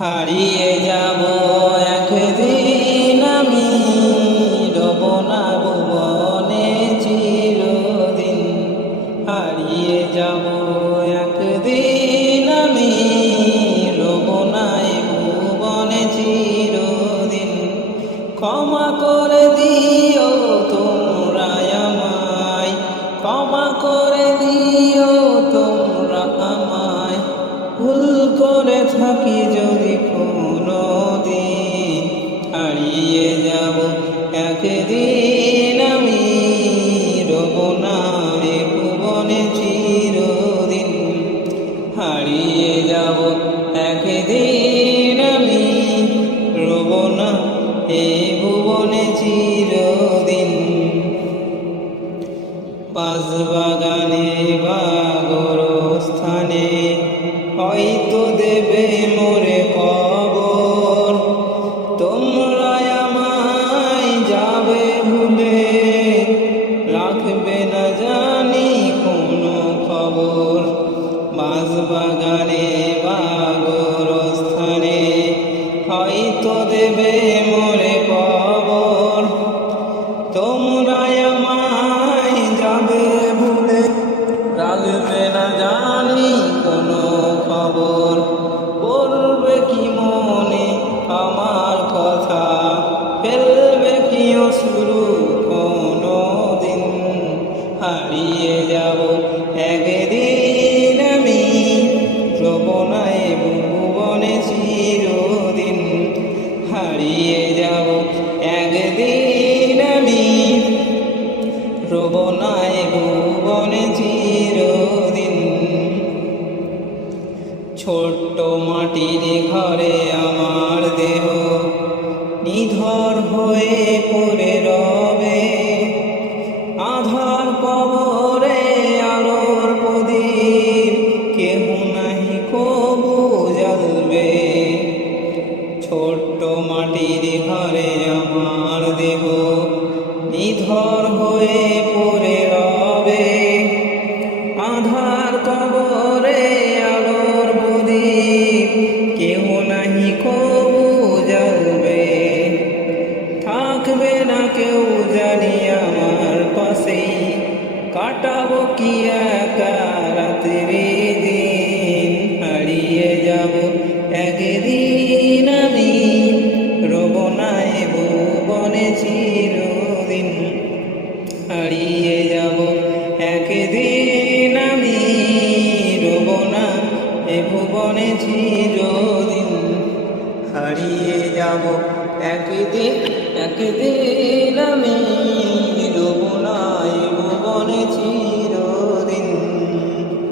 হারিয়ে যাব একদিন আমি, রব না ভুবনে চিরদিন। হারিয়ে যাব একদিন আমি, রব না ভুবনে চিরদিন। ক্ষমা করে দিও তোমরা আমায়, ক্ষমা করে দিও তোমরা আমায়। ভুল করে থাকি যদি কোনো দিন, হারিয়ে যাব একদিন আমি, রব না এ ভুবনে চিরদিন। হারিয়ে যাব একদিন আমি, রব না এ ভুবনে চিরদিন। বাঁশবাগানে বা গোরস্থানে হয়তো দেবে মোরে কবর, তোমরা আমায় যাবে ভুলে, রাখবে না জানি কোনো খবর। বাঁশবাগানে বা গোরস্থানে হয়তো দেবে মোরে কবর, তোমরা আমায় যাবে ভুলে, রাখবে না জানি কোনো খবর। বলবে কি মনে আমার কথা, ফেলবে কি অশ্রু কোনো দিন। হারিয়ে যাব একদিন আমি, রব না এ ভুবনে চিরদিন। হারিয়ে যাব একদিন আমি, রব না এ ভুবনে চিরদিন। ছোট্ট মাটির ঘরে আমার দেহ নিধর হয়ে পড়ে রবে, আধার কবরে আলোর প্রদীপ কেহ নাহি কবু জ্বলবে। ছোট্ট মাটির ঘরে আমার দেহ নিধর হয়ে পড়ে রবে, আধার কবরে আলোর প্রদীপ কেহ নাহি কবু জ্বলবে। থাকবে না কেউ জানি আমার পাশে, কাটাবো কি একা রাত্রি দিন। হারিয়ে যাব একদিন আমি, রব না এ ভুবনে চিরদিন। হারিয়ে যাব একদিন আমি, রব না এ ভুবনে চিরদিন। হারিয়ে যাব একদিন আমি,